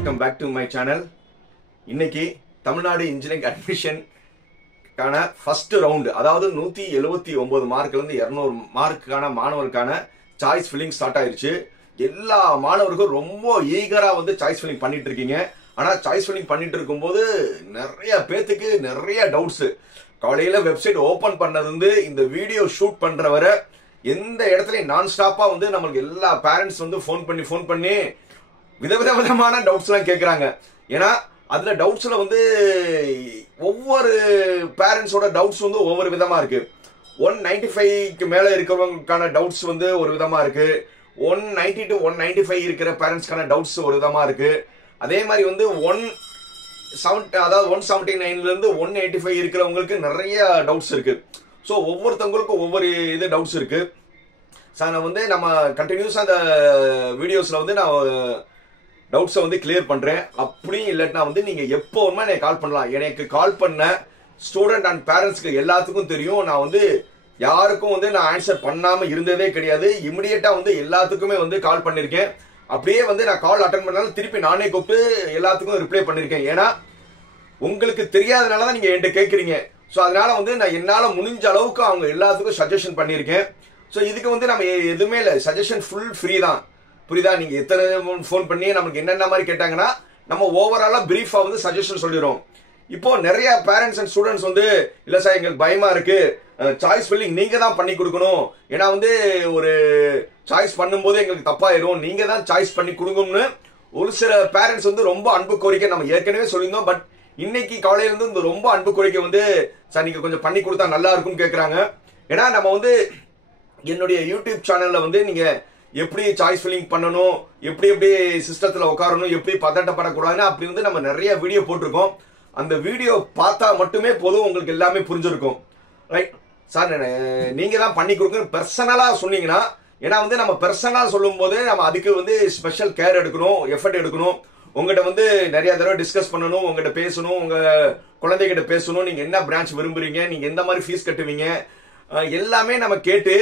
Welcome back to my channel. இன்னைக்கு Tamil Nadu engineering admission first round, அதாவது 179 மார்க்ல இருந்து 200 மார்க்கான மாணவருக்கான சாய்ஸ் ஃபில்லிங் ஸ்டார்ட் ஆயிருச்சு. எல்லா மாணவர்களும் ரொம்ப ஈகரா வந்து சாய்ஸ் ஃபில்லிங் பண்ணிட்டு இருக்கீங்க. ஆனா சாய்ஸ் ஃபில்லிங் பண்ணிட்டு இருக்கும்போது நிறைய பேத்துக்கு நிறைய டவுட்ஸ். காலையில வெப்சைட் ஓபன் பண்ணது வந்து இந்த வீடியோ ஷூட் பண்ற வரை எந்த இடத்துலயும் நான் ஸ்டாப்பா வந்து நம்மளுக்கு எல்லா பேரண்ட்ஸ் வந்து ஃபோன் பண்ணி விதவிதமான டவுட்ஸ் எல்லாம் கேட்கறாங்க. ஏன்னா அதுல டவுட்ஸ்ல வந்து ஒவ்வொரு பேரண்ட்ஸோட டவுட்ஸ் வந்து ஒவ்வொரு விதமா இருக்கு. 195க்கு மேல இருக்கிறவங்களுக்கான டவுட்ஸ் வந்து ஒரு விதமா இருக்கு. 190 to 195 இருக்கிற பேரண்ட்ஸ்க்கான டவுட்ஸ் ஒரு விதமா இருக்கு. அதே மாதிரி வந்து 179ல இருந்து 185 இருக்கிறவங்களுக்கு நிறைய டவுட்ஸ் இருக்கு. ஸோ ஒவ்வொருத்தவங்களுக்கும் ஒவ்வொரு இது டவுட்ஸ் இருக்கு. நான் வந்து நம்ம கண்டினியூஸா அந்த வீடியோஸ்ல வந்து நான் டவுட்ஸை வந்து கிளியர் பண்றேன். அப்படி இல்லைன்னா வந்து நீங்க எப்பவுமே எனக்கு கால் பண்ணலாம். எனக்கு கால் பண்ண ஸ்டூடெண்ட் அண்ட் பேரண்ட்ஸ்க்கு எல்லாத்துக்கும் தெரியும், நான் வந்து யாருக்கும் வந்து நான் ஆன்சர் பண்ணாம இருந்ததே கிடையாது. இமிடியேட்டா வந்து எல்லாத்துக்குமே வந்து கால் பண்ணிருக்கேன். அப்படியே வந்து நான் கால் அட்டன் பண்ணாலும் திருப்பி நானே கூப்பிட்டு எல்லாத்துக்கும் ரிப்ளை பண்ணிருக்கேன். ஏன்னா உங்களுக்கு தெரியாதனாலதான் நீங்க என்கிட்ட கேட்கறீங்க. ஸோ அதனால வந்து நான் என்னால முடிஞ்ச அளவுக்கு அவங்க எல்லாத்துக்கும் சஜஷன் பண்ணியிருக்கேன். ஸோ இதுக்கு வந்து நம்ம எதுவுமே இல்லை, சஜஷன் ஃபுல் ஃப்ரீ தான். புரியுதா? நீங்க எத்தனை ஃபோன் பண்ணி நமக்கு என்னென்ன மாதிரி கேட்டாங்கன்னா நம்ம ஓவராலா பிரீஃபா வந்து சஜஷன் சொல்லிடுறோம். இப்போ நிறைய பேரண்ட்ஸ் அண்ட் ஸ்டூடெண்ட்ஸ் வந்து இல்ல சார் எங்களுக்கு பயமா இருக்கு, சாய்ஸ் ஃபில்லிங் நீங்க தான் பண்ணி கொடுக்கணும், ஏன்னா வந்து ஒரு சாய்ஸ் பண்ணும்போது எங்களுக்கு தப்பாயிரும், நீங்க தான் சாய்ஸ் பண்ணி கொடுக்கணும்னு ஒரு சில பேரண்ட்ஸ் வந்து ரொம்ப அன்பு கோரிக்கை நம்ம ஏற்கனவே சொல்லியிருந்தோம். பட் இன்னைக்கு காலையில இருந்து இந்த ரொம்ப அன்பு கோரிக்கை வந்து சார் நீங்க கொஞ்சம் பண்ணி கொடுத்தா நல்லா இருக்கும்னு கேட்கறாங்க. ஏன்னா நம்ம வந்து என்னுடைய யூடியூப் சேனல்ல வந்து நீங்க எப்படி சாய்ஸ் ஃபில்லிங் பண்ணணும், எப்படி எப்படி சிஸ்டத்துல உட்காரணும், எப்படி பதட்டப்படக்கூடாதுன்னு அப்படி வந்து நம்ம நிறைய வீடியோ போட்டிருக்கோம். அந்த வீடியோ பார்த்தா மட்டுமே போதும், உங்களுக்கு எல்லாமே புரிஞ்சிருக்கும். ரைட் சார் நீங்க தான் பண்ணி கொடுங்க பர்சனலா சொன்னீங்கன்னா, ஏன்னா வந்து நம்ம பர்சனலா சொல்லும் போது நம்ம அதுக்கு வந்து ஸ்பெஷல் கேர் எடுக்கணும், எஃபர்ட் எடுக்கணும். உங்ககிட்ட வந்து நிறைய தடவை டிஸ்கஸ் பண்ணணும், உங்ககிட்ட பேசணும், உங்க குழந்தைகிட்ட பேசணும், நீங்க என்ன பிரான்ச் விரும்புறீங்க, நீங்க எந்த மாதிரி ஃபீஸ் கட்டுவீங்க, எல்லாமே நம்ம கேட்டு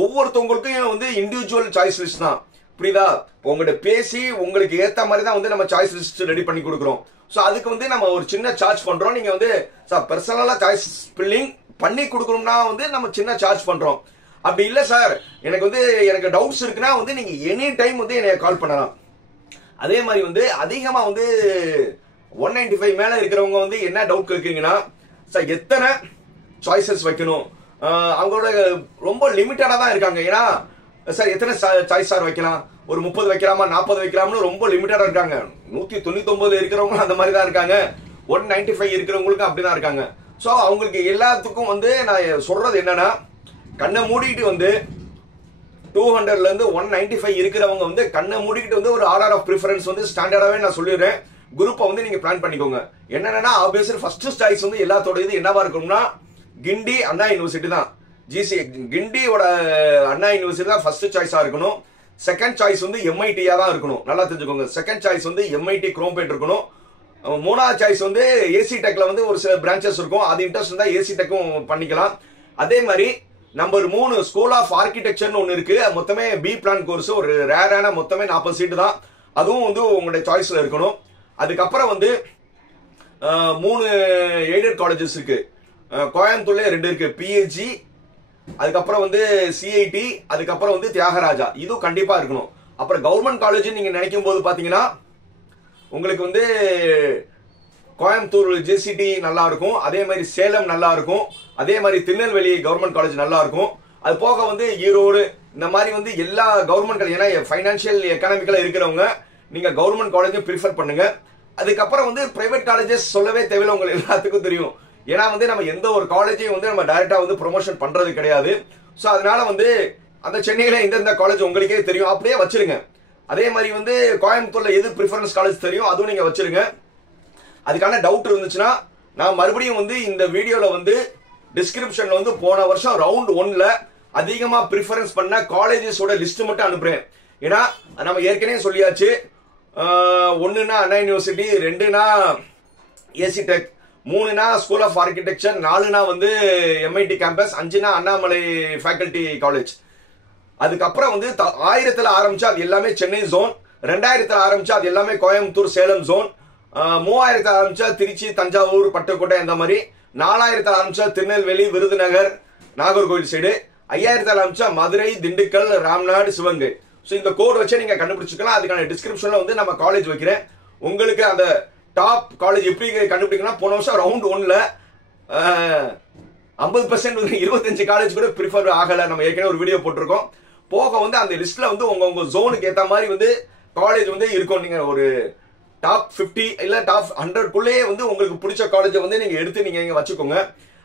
ஒவ்வொருத்தவங்களுக்கும் வந்து இண்டிவிஜுவல் சாய்ஸ் லிஸ்ட் தான். புரியுதா? உங்ககிட்ட பேசி உங்களுக்கு ஏத்த மாதிரி தான் வந்து நம்ம சாய்ஸ் லிஸ்ட் ரெடி பண்ணி கொடுக்குறோம். ஸோ அதுக்கு வந்து நம்ம ஒரு சின்ன சார்ஜ் பண்றோம். நீங்க வந்து சார் பர்சனலா சாய்ஸ் ஃபில்லிங் பண்ணி கொடுக்கணும்னா வந்து நம்ம சின்ன சார்ஜ் பண்றோம். அப்படி இல்லை சார் எனக்கு டவுட்ஸ் இருக்குன்னா வந்து நீங்க எனி டைம் வந்து என்னைய கால் பண்ணலாம். அதே மாதிரி வந்து அதிகமா வந்து 195 மேல இருக்கிறவங்க வந்து என்ன டவுட் கேட்குறீங்கன்னா, சார் எத்தனை சாய்ஸஸ் வைக்கணும், அவங்களோட ரொம்ப லிமிட்டடா தான் இருக்காங்க. ஏன்னா சார் எத்தனை சாய்ஸ் சார் வைக்கலாம், ஒரு 30 வைக்கலாமா 40 வைக்கலாம்னு ரொம்ப லிமிட்டடா இருக்காங்க. 199 இருக்கிறவங்க அந்த மாதிரி தான் இருக்காங்க, 195 இருக்கிறவங்களுக்கும் அப்படிதான் இருக்காங்க. ஸோ அவங்களுக்கு எல்லாத்துக்கும் வந்து நான் சொல்றது என்னன்னா, கண்ணை மூடிட்டு வந்து 200ல இருந்து 195 இருக்கிறவங்க வந்து கண்ணை மூடிக்கிட்டு வந்து ஒரு ஆர்டர் ஆஃப் ப்ரிஃபரன்ஸ் வந்து ஸ்டாண்டர்டாவே நான் சொல்லிடுறேன். குரூப்பை வந்து நீங்க பிளான் பண்ணிக்கோங்க. என்னன்னா ஆப்வியஸ்லி ஃபர்ஸ்ட் சாய்ஸ் வந்து எல்லாத்தோட இது என்னவா இருக்கும்னா கிண்டி அண்ணா யூனிவர்சிட்டி தான். ஜிசி கிண்டியோட அண்ணா யூனிவர்சிட்டி தான் ஃபர்ஸ்ட் சாய்ஸா இருக்கணும். செகண்ட் சாய்ஸ் வந்து எம்ஐடியா தான் இருக்கணும். நல்லா தெரிஞ்சுக்கோங்க. செகண்ட் சாய்ஸ் வந்து எம்ஐடி குரோம்பேட் இருக்கணும். மூணாவது சாய்ஸ் வந்து ஏசி டெக்ல வந்து ஒரு சில பிரான்ச்சஸ் இருக்கும், அது இன்ட்ரெஸ்ட் இருந்தா ஏசி டெக்கும் பண்ணிக்கலாம். அதே மாதிரி நம்பர் 3 ஸ்கூல் ஆஃப் ஆர்கிடெக்சர்னு ஒன்னு இருக்கு. மொத்தமே பி பிளான் கோர்ஸ், ஒரு ரேரான மொத்தமே 40 சீட்டு தான். அதுவும் வந்து உங்களுடைய சாய்ஸ்ல இருக்கணும். அதுக்கப்புறம் வந்து 3 எய்டட் காலேஜஸ் இருக்கு. கோயம்புத்தூர்ல 2 இருக்கு, பிஹெச்ஜி, அதுக்கப்புறம் வந்து சிஐடி, அதுக்கப்புறம் வந்து தியாகராஜா. இதுவும் கண்டிப்பா இருக்கணும். அப்புறம் கவர்மெண்ட் காலேஜ் நீங்க நினைக்கும் போது பாத்தீங்கன்னா உங்களுக்கு வந்து கோயம்புத்தூர் ஜேசிடி நல்லா இருக்கும், அதே மாதிரி சேலம் நல்லா இருக்கும், அதே மாதிரி திருநெல்வேலி கவர்மெண்ட் காலேஜ் நல்லா இருக்கும். அது போக வந்து ஈரோடு, இந்த மாதிரி வந்து எல்லா கவர்மெண்ட் காலேஜ், ஏன்னா பைனான்சியல் எக்கனாமிக்கலா இருக்கிறவங்க நீங்க கவர்மெண்ட் காலேஜும் ப்ரிஃபர் பண்ணுங்க. அதுக்கப்புறம் வந்து பிரைவேட் காலேஜஸ் சொல்லவே தேவையில்லை, உங்களுக்கு எல்லாத்துக்கும் தெரியும். ஏன்னா வந்து நம்ம எந்த ஒரு காலேஜையும் வந்து நம்ம டைரக்டா வந்து ப்ரொமோஷன் பண்றது கிடையாது. ஸோ அதனால வந்து அந்த சென்னையில எந்தெந்த காலேஜ் உங்களுக்கே தெரியும், அப்படியே வச்சிருங்க. அதே மாதிரி வந்து கோயம்புத்தூர்ல எது ப்ரிஃபரன்ஸ் காலேஜ் தெரியும் அதுவும் நீங்க வச்சிருங்க. அதுக்கான டவுட் இருந்துச்சுன்னா நான் மறுபடியும் வந்து இந்த வீடியோல வந்து டிஸ்கிரிப்ஷன்ல வந்து போன வருஷம் ரவுண்ட் 1ல அதிகமா ப்ரிஃபரன்ஸ் பண்ண காலேஜஸோட லிஸ்ட் மட்டும் அனுப்புறேன். ஏன்னா நம்ம ஏற்கனவே சொல்லியாச்சு, 1னா அண்ணா யூனிவர்சிட்டி, 2னா ஏசி டெக், 3னா ஸ்கூல் ஆஃப் ஆர்கிடெக்சர், 4னா வந்து எம்ஐடி கேம்பஸ், 5னா அண்ணாமலை ஃபேக்கல்டி காலேஜ். அதுக்கப்புறம் வந்து 1000ல ஆரம்பிச்சா அது எல்லாமே சென்னை ஜோன். 2000 ஆரம்பிச்சா அது எல்லாமே கோயம்புத்தூர் சேலம் ஜோன். 3000 ஆரம்பிச்சா திருச்சி தஞ்சாவூர் பட்டுக்கோட்டை அந்த மாதிரி. 4000 ஆரம்பிச்சா திருநெல்வேலி விருதுநகர் நாகர்கோவில் சைடு. 5000 ஆரம்பிச்சா மதுரை திண்டுக்கல் ராம்நாடு சிவகங்கை. ஸோ இந்த கோட் வச்சு நீங்க கண்டுபிடிச்சிக்கலாம். அதுக்கான டிஸ்கிரிப்ஷன்ல வந்து நம்ம காலேஜ் வைக்கிறேன். உங்களுக்கு அந்த டாப் காலேஜ் எப்படி கண்டுபிடிக்கணும், போன வருஷம் ரவுண்ட் 1ல 50% 25 காலேஜ் கூட ப்ரிஃபர் ஆகல. நம்ம ஏற்கனவே ஒரு வீடியோ போட்டிருக்கோம். போக வந்து அந்த லிஸ்ட்ல வந்து உங்க ஜோனுக்கு ஏத்த மாதிரி வந்து காலேஜ் வந்து இருக்கும். நீங்க ஒரு டாப் 50 இல்ல டாப் 100 வந்து உங்களுக்கு பிடிச்ச காலேஜை வந்து நீங்க எடுத்து நீங்க இங்க வச்சுக்கோங்க.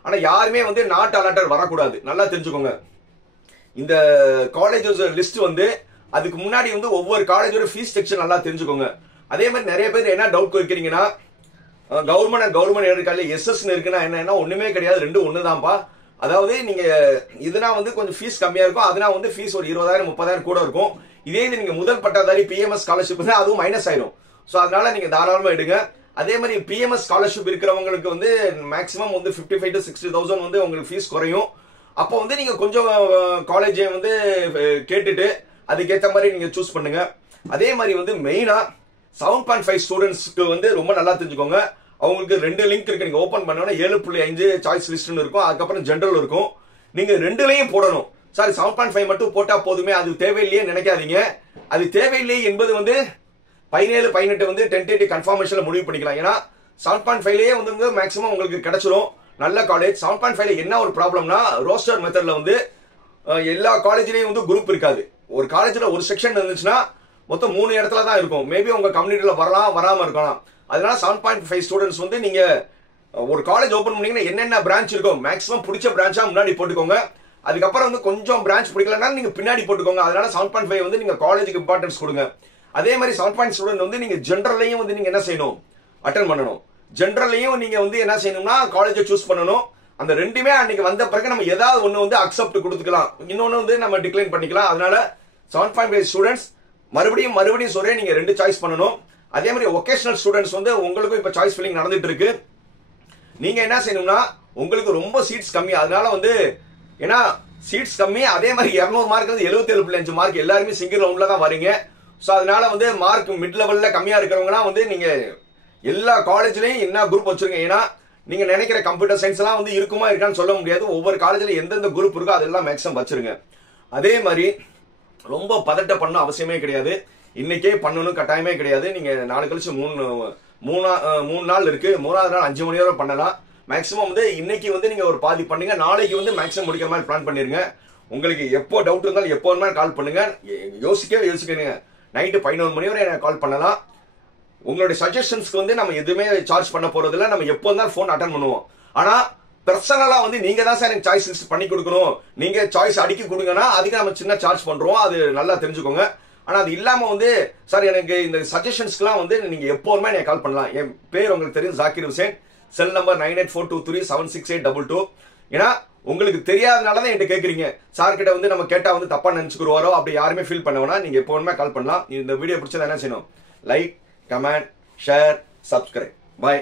ஆனா யாருமே வந்து நாட் அலாட்டட் வரக்கூடாது. நல்லா தெரிஞ்சுக்கோங்க. இந்த காலேஜஸ் லிஸ்ட் வந்து அதுக்கு முன்னாடி வந்து ஒவ்வொரு காலேஜோட ஃபீஸ் ஸ்ட்ரக்சர் நல்லா தெரிஞ்சுக்கோங்க. அதே மாதிரி நிறைய பேர் என்ன டவுட் வைக்கிறீங்கன்னா, கவர்மெண்ட் எடுக்கால எஸ்எஸ் இருக்குன்னா என்ன, ஒண்ணுமே கிடையாது. ரெண்டு ஒண்ணுதான்ப்பா. அதாவது நீங்க இதுனா வந்து கொஞ்சம் ஃபீஸ் கம்மியா இருக்கும். அதனா வந்து ஃபீஸ் ஒரு 20,000 30,000 கூட இருக்கும். இதே நீங்க முதல் பட்டதாரி பிஎம்எஸ் ஸ்காலர்ஷிப் அதுவும் மைனஸ் ஆயிடும். சோ அதனால நீங்க தாராளமா எடுங்க. அதே மாதிரி பிஎம்எஸ் ஸ்காலர்ஷிப் இருக்கிறவங்களுக்கு வந்து மேக்ஸிமம் வந்து 55,000 to 60,000 வந்து உங்களுக்கு ஃபீஸ் குறையும். அப்போ வந்து நீங்க கொஞ்சம் காலேஜை வந்து கேட்டுட்டு அதுக்கேற்ற மாதிரி நீங்க சூஸ் பண்ணுங்க. அதே மாதிரி வந்து மெயினா 7.5 ஸ்டூடெண்ட்ஸ்க்கு வந்து ரொம்ப நல்லா தெரிஞ்சுக்கோங்க. அவங்களுக்கு 2 லிங்க் இருக்கு. நீங்க ஓபன் பண்ணோம்னா 7.5 சாய்ஸ் லிஸ்ட்னு இருக்கும். அதுக்கப்புறம் ஜெனரல் இருக்கும். நீங்க ரெண்டுலையும் போடணும். சாரி 7.5 மட்டும் போட்டா போதுமே, அது தேவையில்லையே நினைக்காதீங்க. அது தேவையில்லை என்பது வந்து 17 18 வந்து டென்டேட்டிவ் கன்ஃபர்மேஷன்ல முடிவு பண்ணிக்கலாம். ஏன்னா 7.5லயே வந்து மேக்ஸிமம் உங்களுக்கு கிடைச்சிரும் நல்ல காலேஜ். 7.5ல என்ன ஒரு ப்ராப்ளம்னா, ரோஸ்டர் மெத்தட்ல வந்து எல்லா காலேஜ்லயும் வந்து குரூப் இருக்காது. ஒரு காலேஜ்ல ஒரு செக்ஷன் இருந்துச்சுன்னா மொத்தம் 3 இடத்துல தான் இருக்கும். மேபி உங்க கம்யூனிட்டியில வரலாம், வராம இருக்கலாம். அதனால 7.5 ஸ்டூடெண்ட்ஸ் வந்து நீங்க ஒரு காலேஜ் ஓபன் பண்ணீங்கன்னா என்னென்ன பிரான்ச் இருக்கும் மேக்ஸிமம் பிடிச்ச பிரான்ச்சா முன்னாடி போட்டுக்கோங்க. அதுக்கப்புறம் வந்து கொஞ்சம் பிரான்ச் பிடிக்கலன்னா நீங்க பின்னாடி போட்டுக்கோங்க. அதனால 7.5 வந்து நீங்க காலேஜுக்கு இம்பார்ட்டன்ஸ் கொடுங்க. அதே மாதிரி 7.5 ஸ்டூடெண்ட் வந்து நீங்க ஜெனரல்லையும் வந்து நீங்க என்ன செய்யணும், அட்டென்ட் பண்ணணும். ஜெனரல்லையும் நீங்க வந்து என்ன செய்யணும்னா காலேஜை சூஸ் பண்ணணும். அந்த ரெண்டுமே அன்னைக்கு வந்த பிறகு நம்ம ஏதாவது ஒண்ணு வந்து அக்செப்ட் கொடுத்துக்கலாம், இன்னொன்னு வந்து நம்ம டிக்ளைன் பண்ணிக்கலாம். அதனால 7.5 ஸ்டூடெண்ட்ஸ் மறுபடியும் சொல்றேன், நீங்க 2 சாய்ஸ் பண்ணணும். அதே மாதிரி ஒகேஷனல் ஸ்டூடெண்ட்ஸ் வந்து உங்களுக்கும் இப்ப சாய்ஸ் ஃபில்லிங் நடந்துட்டு இருக்கு. நீங்க என்ன செய்யணும்னா உங்களுக்கு ரொம்ப சீட்ஸ் கம்மி. அதனால வந்து ஏன்னா சீட்ஸ் கம்மி. அதே மாதிரி 200 மார்க் வந்து 77.5 மார்க் எல்லாருமே சிங்கிள் ரவுண்ட்ல தான் வரீங்க. சோ அதனால வந்து மார்க் மிட் லெவல்ல கம்மியா இருக்கிறவங்கன்னா வந்து நீங்க எல்லா காலேஜ்லயும் என்ன குரூப் வச்சிருங்க. ஏன்னா நீங்க நினைக்கிற கம்ப்யூட்டர் சயின்ஸ் எல்லாம் வந்து இருக்குமா இருக்கான்னு சொல்ல முடியாது. ஒவ்வொரு காலேஜ்ல எந்தெந்த குரூப் இருக்கோ அதெல்லாம் மேக்ஸிமம் வச்சிருங்க. அதே மாதிரி ரொம்ப பதட்ட பண்ண அவசியமே கிடையாது. இன்னைக்கே பண்ணணும் கட்டாயமே கிடையாது. நீங்க நாளை கழிச்சு 3 நாள் இருக்கு. 3வது நாள் 5 மணி வரை பண்ணலாம். மேக்ஸிமம் வந்து இன்னைக்கு வந்து நீங்க ஒரு பாதி பண்ணுங்க. நாளைக்கு வந்து மேக்ஸிமம் முடிக்கிற மாதிரி பிளான் பண்ணிருங்க. உங்களுக்கு எப்போ டவுட் இருந்தாலும் எப்போ வேணாலும் கால் பண்ணுங்க. யோசிக்கணுங்க. நைட்டு 11 மணி வரை எனக்கு கால் பண்ணலாம். உங்களுடைய சஜஷன்ஸ்க்கு வந்து நம்ம எதுவுமே சார்ஜ் பண்ண போறது இல்ல. நம்ம எப்போ இருந்தாலும் போன் அட்டன் பண்ணுவோம். ஆனா பர்சனலா வந்து நீங்க தான் சார் எனக்கு சாய்ஸ் லிஸ்ட் பண்ணி கொடுக்கணும், நீங்க சாய்ஸ் அடுக்கி கொடுங்கன்னா அதுக்கு நம்ம சின்ன சார்ஜ் பண்றோம். அது நல்லா தெரிஞ்சுக்கோங்க. ஆனா அது இல்லாம வந்து சார் எனக்கு இந்த சஜஷன்ஸ்க்குலாம் வந்து நீங்க எப்போதுமே எனக்கு கால் பண்ணலாம். என் பேர் உங்களுக்கு தெரியும், ஜாக்கிர் ஹுசேன். Cell number 9842376822. ஏன்னா உங்களுக்கு தெரியாதனால தான் என்கிட்ட கேட்குறீங்க. சார் கிட்ட வந்து நம்ம கேட்டா வந்து தப்பா நினைச்சுக்குருவாரோ அப்படி யாருமே ஃபீல் பண்ண வேணா. நீங்க எப்போதுமே கால் பண்ணலாம். இந்த வீடியோ பிடிச்சதா என்ன செய்யணும், லைக், கமெண்ட், ஷேர், சப்ஸ்கிரைப். பாய்.